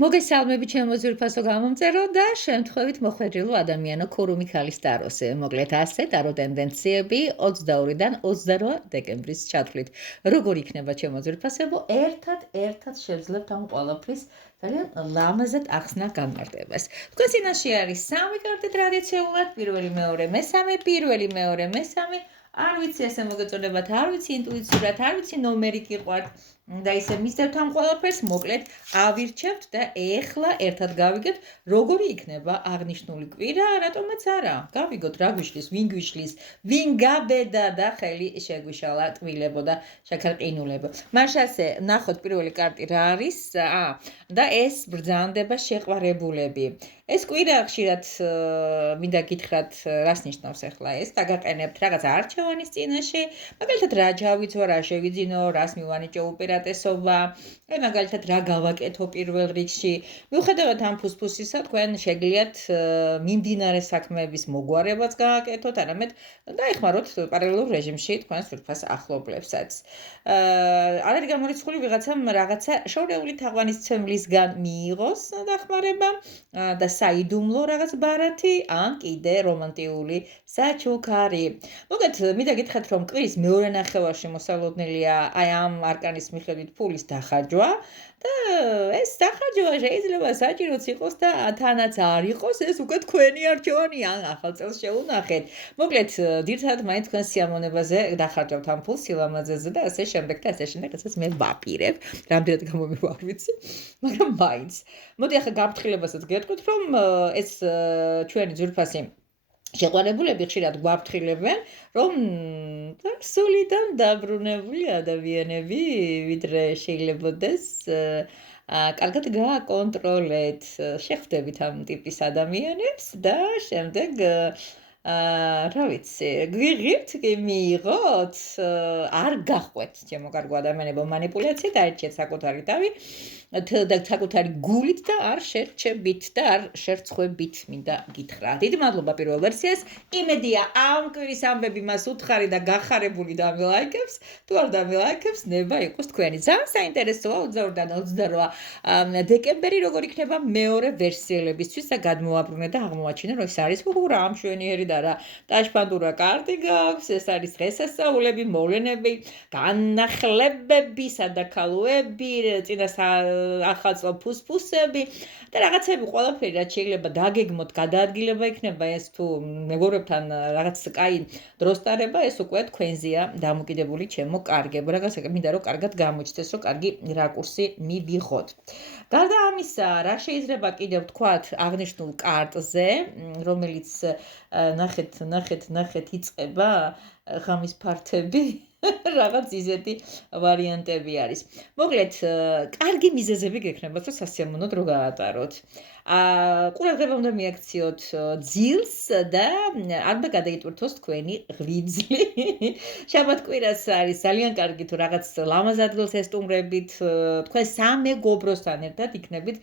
მოგესალმები ჩემო ძვირფასო გამომწერო და შემთხვევით მოხვედრილო ადამიანო ქურუმი ქალის ტაროსე. მოკლედ ასე ტარო ტენდენციები 22-დან 28 დეკემბრის ჩათვლით. როგორ იქნება ჩემო ძვირფასებო? ერთად შევძლებთ ამ ყველაფრის ძალიან ლამაზად ახსნა განმარტებას. თქვენ წინაშე არის სამი კარტი ტრადიციულად, პირველი, მეორე, მესამე, პირველი, მეორე, მესამე. არ ვიცი ესე მოგეწონებათ, არ ვიცი ინტუიციურად, არ ვიცი ნომერი გიყვართ. და ისე მისდევთ ამ ყველაფერს, მოკლედ ავირჩევთ და ეხლა ერთად გავიგებთ, როგორი იქნება აღნიშნული კვირა, რატომაც არა. გავიგოთ რა გვიშლის, ვინ გვიშლის, ვინ გაბედა და ხელი შეგვიშალა ტკბილებო და შაქარყინულებო. მაშასე ნახოთ პირველი კარტი რა არის და ეს ბრძანდება შეყვარებულები. ეს კვირა ხშირად მინდა გითხრათ, რას ნიშნავს ახლა ეს? დაგაყენებთ რაღაც არჩევანის წინაშე, მაგალითად რა ჯავიცო, რა შევიძინო, რას მივანიჭო უპირატესობა, მაგალითად რა გავაკეთო პირველ რიგში. მიუხედავად ამ ფუსფუსისა, თქვენ შეგიძლიათ მიმდინარე საქმეების მოგვარებაც გააკეთოთ, არამედ დაეხმაროთ პარალელურ რეჟიმში თქვენს ძვირფას ახლობლებსაც. არ არის გამორიცხული ვიღაცამ რაღაცა შორეული თაყვანისმცემლისგან მიიღოს დახმარება და საიდუმლო რაღაც ბარათი, ან კიდე რომანტიული საჩუქარი. მოგეთ, მინდა გითხრათ, რომ კვირის მეორე ნახევარში მოსალოდნელია აი ამ არკანის მიხედვით ფულის დახარჯვა და ეს დახარჯვა შეიძლება საჭიროც იყოს და თანაც არ იყოს, ეს უკვე თქვენი არჩევანი, ან ახალ წელს შეუნახეთ. მოკლედ, ძირითადად მაინც თქვენ სიამოვნებაზე დახარჯავთ ამ ფულს, სილამაზეზე და ასე შემდეგ და ასე შემდეგ, რასაც მე ვაპირებ, რამდენად გამომივა არ ვიცი, მაგრამ მაინც. მოდი ახლა გაფრთხილებასაც გეტყვით, რომ ეს ჩვენი ძვირფასი შეყვარებულები ხშირად გვაფრთხილებენ, რომ სულიდან დაბრუნებული ადამიანები, ვიდრე შეიძლებოდეს, კარგად გააკონტროლეთ, შეხვდებით ამ ტიპის ადამიანებს და შემდეგ რა ვიცი, გვიღებთ, მიიღოთ, არ გახვეთ, ჩემო კარგო ადამიანებო, მანიპულაცია დაერჩიეთ საკუთარი თავი და საკუთარი გულით და არ შერჩებით და არ შერცხვებით, მინდა გითხრა. დიდი მადლობა პირველ ვერსიას. იმედია ამ კვირის ამბები მას უთხარი და გახარებული დამილაიქებს. თუ არ დამილაიქებს, ნება იყოს თქვენი. ძალიან საინტერესოა 22-დან 28 დეკემბერი როგორ იქნება მეორე ვერსიელებისთვის და გადმოაბრუნე და აღმოაჩინე, რომ ეს არის რა ამშვენიერი და რა ტაშპანდურა კარტი გაქვს, ეს არის დღესასწაულები, მოვლენები, განახლებები, სადაქალოები, ახალწლო ფუსფუსები და რაღაცები ყველაფერი რაც შეიძლება დაგეგმოთ, გადაადგილება იქნება ეს თუ მეგობრებთან რაღაც კაი დროს ტარება, ეს უკვე თქვენზეა დამოკიდებული ჩემო კარგებო. რაღაცა მინდა რომ კარგად გამოჩნდეს, რომ კარგი რაკურსი მივიღოთ. გარდა ამისა, რა შეიძლება კიდევ ვთქვათ აღნიშნულ კარტზე, რომელიც ნახეთ იწყება ღამის ფართები რაღაც ისეთი ვარიანტები არის. მოკლედ, კარგი მიზეზები გექნებათ, რომ სასიამოვნო დრო გაატაროთ. ყურადღება უნდა მიაქციოთ ძილს და არ უნდა გადაიტვირთოს თქვენი ღვიძლი. შაბათ-კვირას არის ძალიან კარგი თუ რაღაც ლამაზ ადგილს ესტუმრებით, თქვენ სამეგობროსთან ერთად იქნებით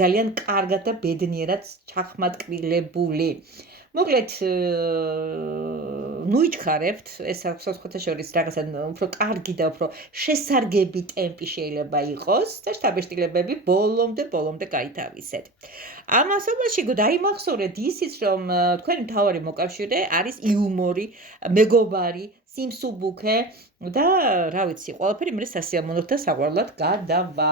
ძალიან კარგად და ბედნიერად ჩახმატკბილებული. მოკლედ, ნუიჩქარებთ, ეს საერთოდ შორის რაღაცა უფრო კარგი და უფრო შესარგები ტემპი შეიძლება იყოს და შთაბეჭდილებები ბოლომდე გაითავისეთ. ამ ასობაში დაიმახსოვრეთ ისიც, რომ თქვენი მთავარი მოკავშირე არის იუმორი, მეგობარი, სიმსუბუქე და რა ვიცი, ყველაფერი მე სასიამოვნოდ და საყვარლად გადავა.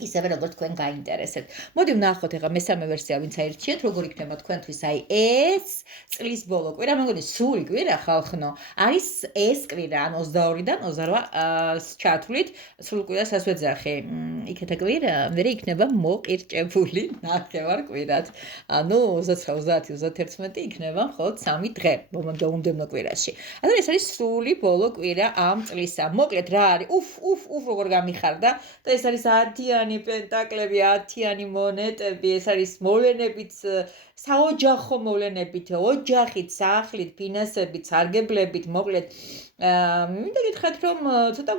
ისევე როგორც თქვენ გაინტერესებთ. მოდი ვნახოთ ახლა მესამე ვერსია ვინც აირჩიეთ, როგორ იქნება თქვენთვის აი ეს წლის ბოლო კვირა, მეგონი სული კვირა ხალხნო. არის ეს კვირა, ან 22-დან 28 ჩათვლით, სულ კვირას ასვეძახი. იქეთა კვირა, მე იქნება მოპირჭებული ნახევარ კვირად. ანუ 29-30 იქნება მხოლოდ 3 დღე მომდევნო კვირაში. ანუ ეს არის სული ბოლო კვირა ამ წლისა. მოკლედ რა არის? უფ როგორ გამიხარდა და ეს არის 10-იანი პენტაკლები, 10-იანი მონეტები, ეს არის მოვლენებით საოჯახო მოვლენებით, ოჯახით, სახლით, ფინანსებით, სარგებლებით, მოკლედ მინდა გითხრათ, რომ ცოტა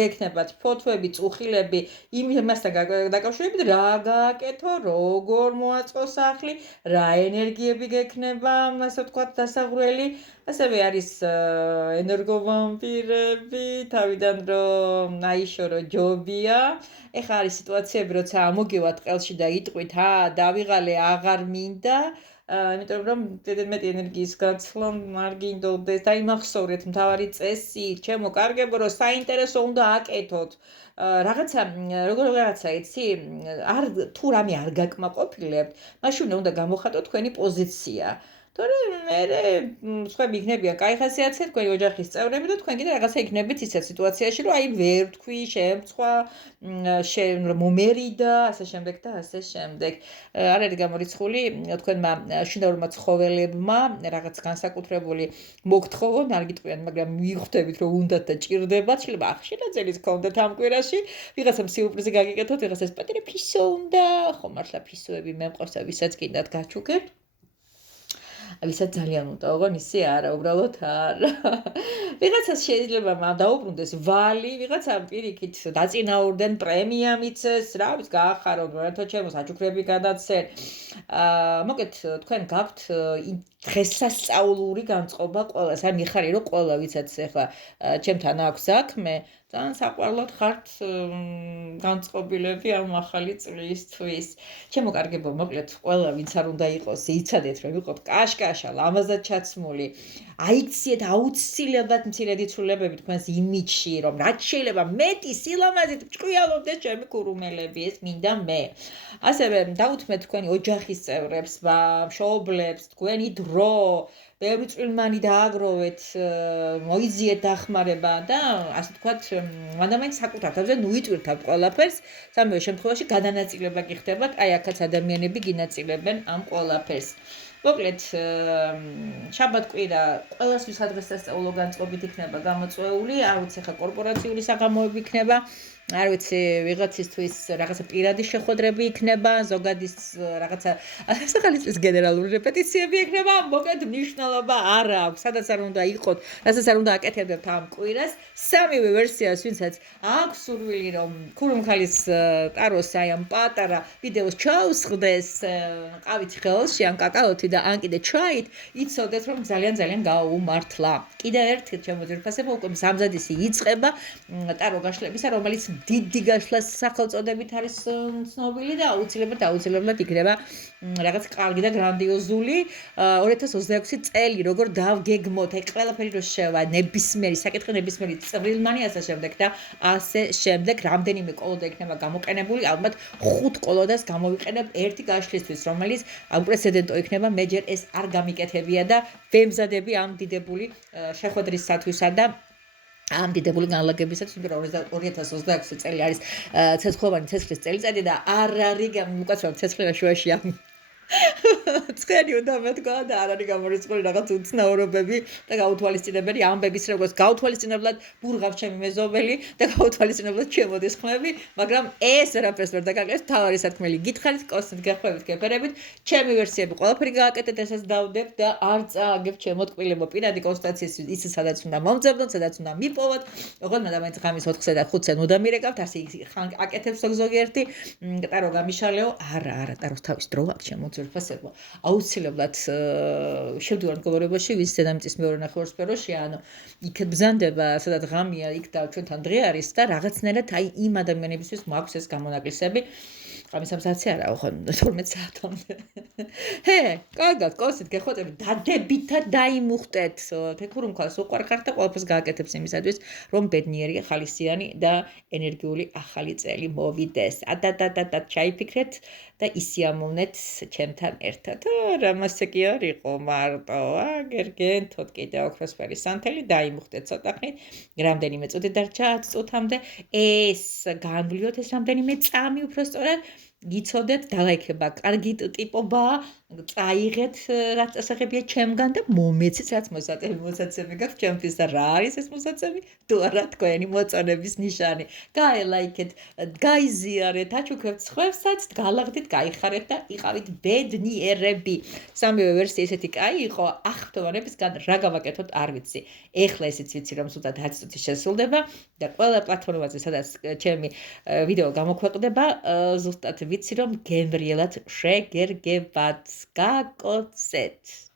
გექნებათ ფოთვები, წუხილები იმასთან დაკავშირებით, რა გააკეთო, როგორ მოაწყო სახლი, რა ენერგიები გექნება, ასე ვთქვათ, დასაღვრელი. ასევე არის ენერგოვამპირები, თავიდან რომ აიშორო ჯობია. ეხლა არის სიტუაციები, როცა ამოგივათ ყელში და იტყვით, დავიღალე, აღარ მინდა. იმიტომ რომ მეტი ენერგიის გაცვლა არ გინდოდეს, დაიმახსოვრეთ მთავარი წესი, ჩემო კარგებო, რომ საინტერესო უნდა აკეთოთ. რაღაცა, რაღაცა იცი, თუ რამე არ გაკმაყოფილებთ, მაშინ უნდა გამოხატოთ თქვენი პოზიცია. თორემ მე სხვები იქნებიან კაი ხასიათზე, თქვენი ოჯახის წევრები და თქვენ კიდე რაღაცა იქნებით ისეთ სიტუაციაში, რომ აი ვერ თქვი, შემწვა, მომერიდა, ასე შემდეგ და ასე შემდეგ. არ არის გამორიცხული თქვენმა შინაურმა ცხოველებმა რაღაც განსაკუთრებული მოგთხოვონ, არ გიტყვიან, მაგრამ მიხვდებით, რომ უნდათ და ჭირდებათ, შეიძლება ახშირა ძელის გქონდეთ ამ კვირაში, ვიღაცამ სიურპრიზი გაგიკეთოთ, ვიღაცას პატარა ფისო უნდა, ხო მართლა ფისოები მე მყავს და ვისაც კიდათ გაჩუქებთ. ვისაც ძალიან უნდა ოღონ ისე არა, უბრალოდ არა. ვიღაცას შეიძლება დაუბრუნდეს ვალი, ვიღაცამ პირიქით დაწინაურდნენ, პრემია მიცეს, რა ვიცი, გაახაროთ, რატო ჩემო საჩუქრები გადაცენ. მოკლედ თქვენ გაქვთ დღესასწაულური განწყობა ყველას. აი მიხარი რომ ყველა ვიცათ ახლა ჩემთან აქვს საქმე, ძალიან საყვარლად ხართ განწყობილები ამ ახალი წლისთვის. ჩემო კარგებო, მოკლედ ყველა ვინც არ უნდა იყოს, იცადეთ რომ ვიყოთ კაშკაშა, ლამაზად ჩაცმული. აიქციეთ აუცილებლად მცირედი ცვლილებები თქვენს იმიჯში, რომ რაც შეიძლება მეტი სილამაზით ჭკვიალობდეს ჩემი ქურუმელები, ეს მინდა მე. ასევე დაუთმეთ თქვენი ოჯახის წევრებს, მშობლებს, თქვენი დრო, ბევრი წვიმანი დააგროვეთ, მოიძიეთ დახმარება და ასე ვთქვათ, მანდამაინც საკუთარ თავზე ნუიტვირთავთ ყველაფერს. სამივე შემთხვევაში გადანაწილება გიხდებათ, აი აქაც ადამიანები გინაწილებენ ამ ყველაფერს. მოკლედ, შაბათ-კვირა ყველასთვის დღესასწაულო განწყობით იქნება გამოწვეული, არ ვიცი ხა კორპორაციული საღამოები იქნება. არ ვიცი, ვიღაცისთვის რაღაცა პირადი შეხვედრები იქნება, ზოგადის რაღაცა სახელმწიფოს გენერალური რეპეტიციები იქნება, მოკლედ მნიშვნელობა არ აქვს, სადაც არ უნდა იყოთ, რასაც არ უნდა აკეთებდეთ ამ კვირას. სამივე ვერსიას, ვინცაც აქვს სურვილი, რომ ქურუმხალის ტაროს აი ამ პატარა ვიდეოს ჩაუსხდეს, ყავით ხელში, ან კაკაოთი და ან კიდე ჩაით, იცოდეთ, რომ ძალიან გააუმართლა. კიდევ ერთი ჩემო ძირფასება უკვე სამზადისი იწყება ტარო გაშლებისა, რომელიც დიდი გაშლას სახელწოდებით არის ცნობილი და აუცილებლად იქნება რაღაც კარგი და გრანდიოზული 2026 წელი, როგორ დავგეგმოთ, აი ყველაფერი რო შევა, ნებისმიერი საკითხი, ნებისმიერი წვრილმანი, ასე შემდეგ და ასე შემდეგ, რამდენიმე კოლოდა იქნება გამოყენებული, ალბათ 5 კოლოდას გამოვიყენებ ერთი გაშლისთვის, რომელიც უპრეცედენტო იქნება, მე ჯერ ეს არ გამიკეთებია და ვემზადები ამ დიდებული შეხვედრისთვისა და ამ დიდებული განლაგებისათვის, იმიტომ რომ 2026 წელი არის ცეცხლოვანი ცეცხლის წელიწადი და არ არის უკაცრავად ცეცხლი შუაში ამ ცხენი უნდა მეთქვა და არ არის გამორიცხული რაღაც უცნაურობები და გაუთვალისწინებელი ამბების, როგორც გაუთვალისწინებლად ბურღავს ჩემი მეზობელი და გაუთვალისწინებლად ჩემოდის ხმები, მაგრამ ეს არაფერს ვერ დაგაკეთეთ, თავარი სათქმელი გითხარით, კოსმით გეხვევით, გეფერებით, ჩემი ვერსიები ყველაფერი გააკეთეთ, ესაც დავდებთ და არ წააგებ ჩემო ტკბილებო პირადი კონსტანციის ის სადაც უნდა მომძებნოთ, სადაც უნდა მიპოვოთ, ოღონდ მადამაინც ღამის 4-ზე და 5-ზე უნდა მირეკავთ, ასე ხან აკეთებს ზოგიერთი, ტარო გამიშალეო, არა, ტაროს თავის დრო აქვს ჩემო ფასება აუცილებლად შევდივარ მდგომარეობაში, ვის დედამიწის მეორე ნახევარსფეროში, ანუ იქ ბზანდება, სადაც ღამეა, იქ და ჩვენთან დღე არის და რაღაცნაირად აი იმ ადამიანებისთვის მაქვს ეს გამონაკლისები. ღამის 3 საათი არა, ხო 12 საათამდე. კარგად, კოსით გეხოწებით, დადებითად დაიმუხტეთ. თექურუმქალს უყვარხართ და ყველაფერს გააკეთებს იმისათვის, რომ ბედნიერი, ხალისიანი და ენერგიული ახალი წელი მოვიდეს. და ჩაიფიქრეთ და ისიამოვნეთ ჩემთან ერთად. რამასე კი არ იყო მარტო, გერგენთოთ კიდე ოქროსფერი სანთელი, დაიმუხტეთ ცოტა ხნით, რამდენიმე წუთი დარჩა 10 წუთამდე. ეს განვლიოთ, ეს რამდენიმე წამი უფრო სწორად იცოდეთ, დალაიქება, კარგი ტიპობაა, წაიღეთ, რაც წასაღებია ჩემგან და მომეცით, რაც მოსაცემი გაქვთ ჩემთვის და რა არის ეს მოსაცემი? თუ არა თქვენი მოწონების ნიშანი. გაელაიქეთ, გაიზიარეთ, აჩუქებთ სხვებსაც, გალაღდით, გაიხარეთ და იყავით ბედნიერები. სამივე ვერსია ესეთი კაი იყო, აღფრთოვანებისგან რა გავაკეთოთ არ ვიცი. ეხლა ესეც ვიცი, რომ ზუსტად 10 წუთი შესრულდება და ყველა პლატფორმაზე, სადაც ჩემი ვიდეო გამოქვეყნდება, ზუსტად ვიცი, რომ გემრიელად შეგერგებათ. გაკოცეთ!